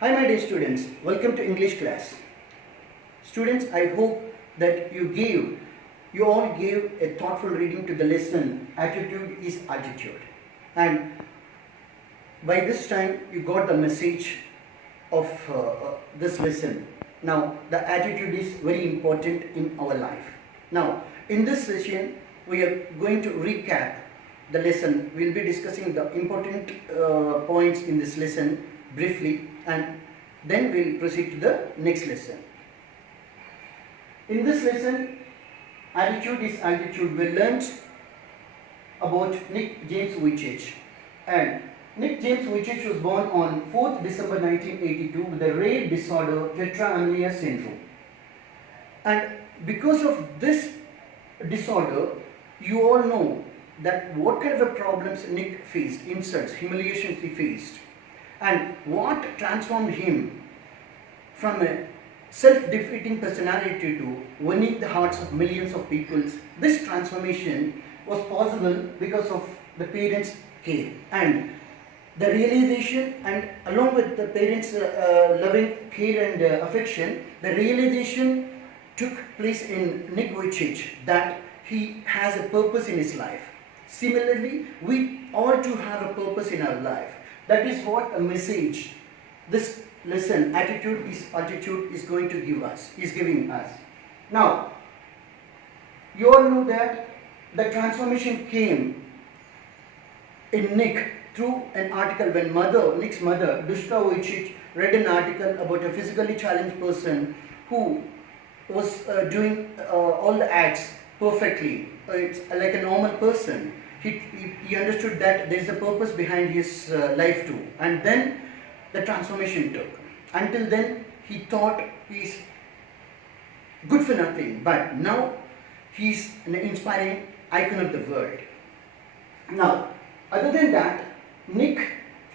Hi my dear students, welcome to English class. Students, I hope that you all gave a thoughtful reading to the lesson Attitude is Altitude. And by this time you got the message of this lesson. Now the attitude is very important in our life. Now in this session we are going to recap the lesson. We will be discussing the important points in this lesson briefly, and then we will proceed to the next lesson. In this lesson, Attitude is Altitude, we learned about Nick James Vujicic. And Nick James Vujicic was born on 4th December 1982 with a rare disorder, tetraamelia syndrome. And because of this disorder, you all know that what kind of problems Nick faced, insults, humiliations he faced, and what transformed him from a self-defeating personality to winning the hearts of millions of people. This transformation was possible because of the parents' care and the realization, and along with the parents' loving care and affection, the realization took place in Nick Vujicic that he has a purpose in his life. Similarly, we all too have a purpose in our life. That is what a message this lesson, Attitude is Altitude, is going to give us, is giving us. Now, you all know that the transformation came in Nick through an article when Nick's mother, Dushka Vujicic, read an article about a physically challenged person who was doing all the acts perfectly. It's like a normal person. He understood that there is a purpose behind his life too, and then the transformation took. Until then, he thought he's good for nothing, but now he's an inspiring icon of the world. Now, other than that, Nick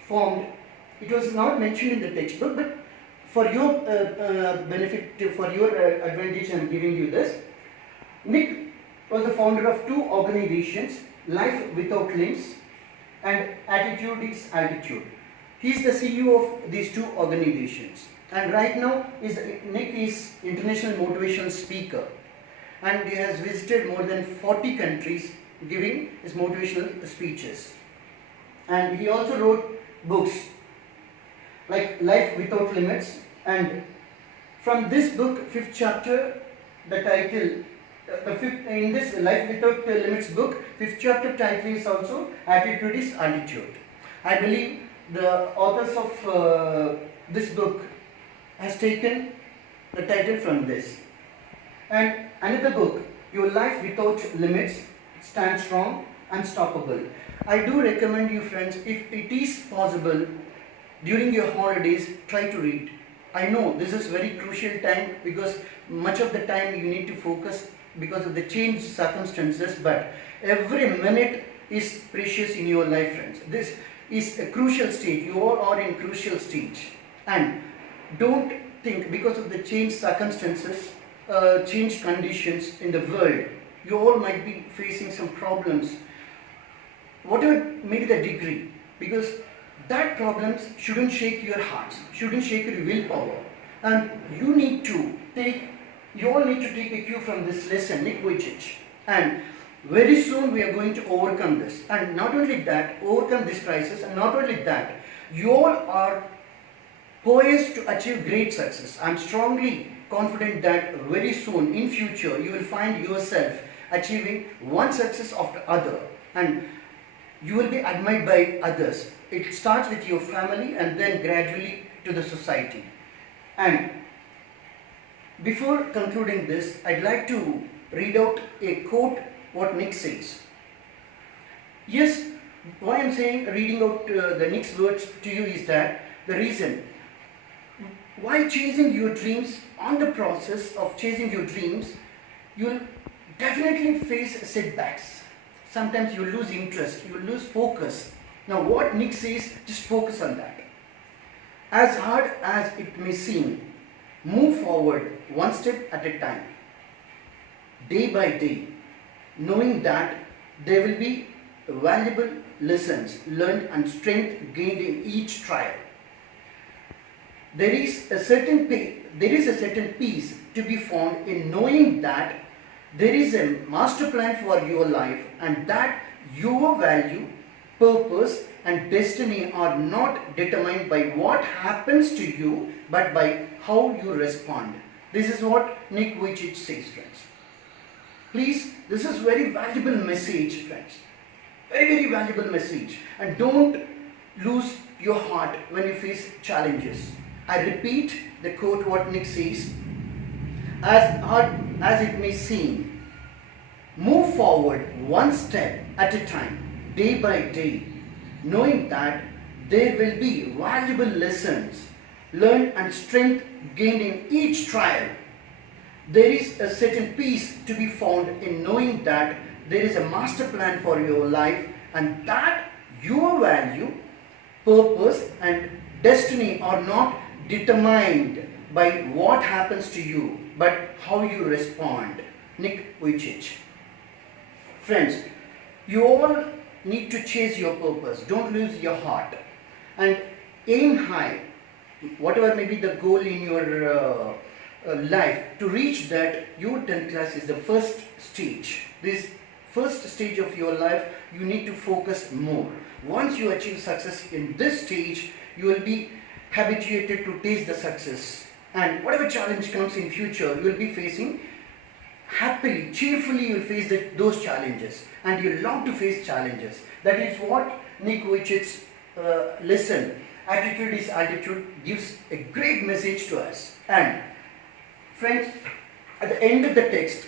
formed, it was not mentioned in the textbook, but for your benefit, for your advantage, I'm giving you this. Nick was the founder of two organizations, Life Without Limbs and Attitude is Altitude. He is the CEO of these two organizations, and right now Nick is international motivational speaker, and he has visited more than 40 countries giving his motivational speeches. And he also wrote books like Life Without Limits, and from this book, 5th chapter, the title, in this Life Without Limits book, 5th chapter title is also Attitude is Altitude. I believe the authors of this book has taken the title from this. And another book, Your Life Without Limits, Stand Strong, Unstoppable. I do recommend you friends, if it is possible, during your holidays, try to read. I know this is very crucial time because much of the time you need to focus because of the changed circumstances, but every minute is precious in your life, friends. This is a crucial stage. You all are in crucial stage, and don't think because of the changed circumstances, changed conditions in the world, you all might be facing some problems, whatever may be the degree, because that problems shouldn't shake your hearts, shouldn't shake your willpower, and you all need to take a cue from this lesson, Nick Vujicic, and very soon we are going to overcome this, and not only that, overcome this crisis, and not only that, you all are poised to achieve great success. I am strongly confident that very soon in future you will find yourself achieving one success after other, and you will be admired by others. It starts with your family and then gradually to the society. And before concluding this, I'd like to read out a quote what Nick says. Yes, why I'm saying reading out the Nick's words to you is that the reason while chasing your dreams, on the process of chasing your dreams, you'll definitely face setbacks. Sometimes you lose interest, you lose focus. Now what Nick says, just focus on that. As hard as it may seem, move forward one step at a time, day by day, knowing that there will be valuable lessons learned and strength gained in each trial. there is a certain peace to be found in knowing that there is a master plan for your life, and that your value, purpose and destiny are not determined by what happens to you, but by how you respond. This is what Nick Vujicic says, friends. Please, this is very valuable message, friends. Very valuable message. And don't lose your heart when you face challenges. I repeat the quote what Nick says. As hard as it may seem, move forward one step at a time, day by day, knowing that there will be valuable lessons learned and strength gained in each trial. There is a certain peace to be found in knowing that there is a master plan for your life, and that your value, purpose and destiny are not determined by what happens to you, but how you respond. Nick Vujicic. Friends, you all need to chase your purpose. Don't lose your heart. And aim high. Whatever may be the goal in your life, to reach that, your 10th class is the first stage. This first stage of your life, you need to focus more. Once you achieve success in this stage, you will be habituated to taste the success. And whatever challenge comes in future, you will be facing happily, cheerfully you will face those challenges, and you love to face challenges. That is what Nick Vujicic's lesson, Attitude is Altitude, gives a great message to us. And friends, at the end of the text,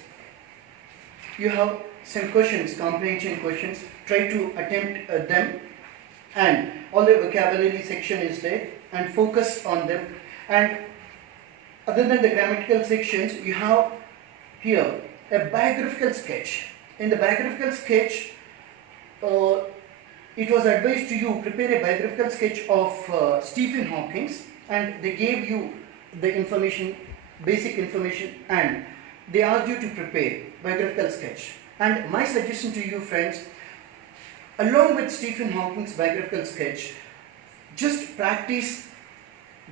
you have some questions, comprehension questions. Try to attempt them, and all the vocabulary section is there, and focus on them. And other than the grammatical sections, you have here a biographical sketch. In the biographical sketch, it was advised to you prepare a biographical sketch of Stephen Hawking, and they gave you the information, basic information, and they asked you to prepare biographical sketch. And my suggestion to you, friends, along with Stephen Hawking's biographical sketch, just practice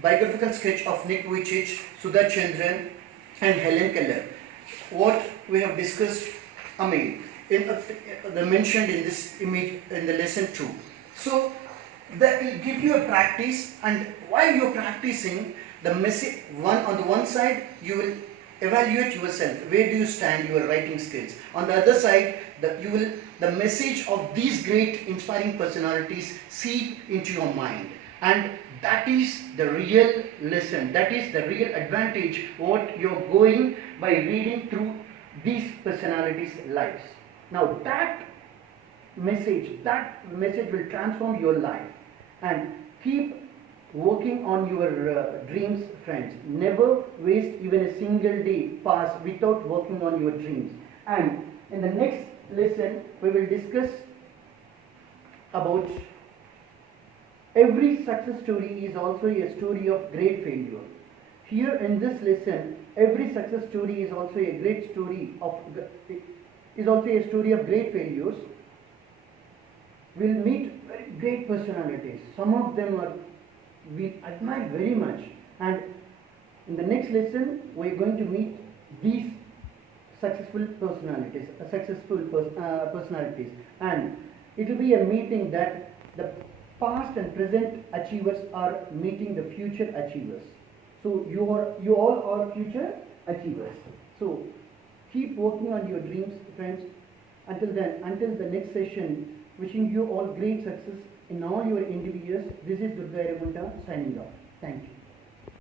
biographical sketch of Nick Vujicic, Sudha Chandran and Helen Keller. What we have discussed, the mentioned in this image in the lesson 2. So that will give you a practice, and while you are practicing the message, on the one side you will evaluate yourself, where do you stand, your writing skills. On the other side, the message of these great inspiring personalities seep into your mind, and that is the real lesson, that is the real advantage what you are going by reading through these personalities' lives. Now that message will transform your life. And keep working on your dreams, friends. Never waste even a single day pass without working on your dreams. And in the next lesson, we will discuss about every success story is also a story of great failure. Here in this lesson, every success story is also a great story of great failures. We'll meet very great personalities. Some of them we admire very much. And in the next lesson, we're going to meet these successful personalities, and it will be a meeting that the past and present achievers are meeting the future achievers. So you all are future achievers. So keep working on your dreams, friends. Until the next session, wishing you all great success in all your endeavors. This is Durga Iramunta signing off. Thank you.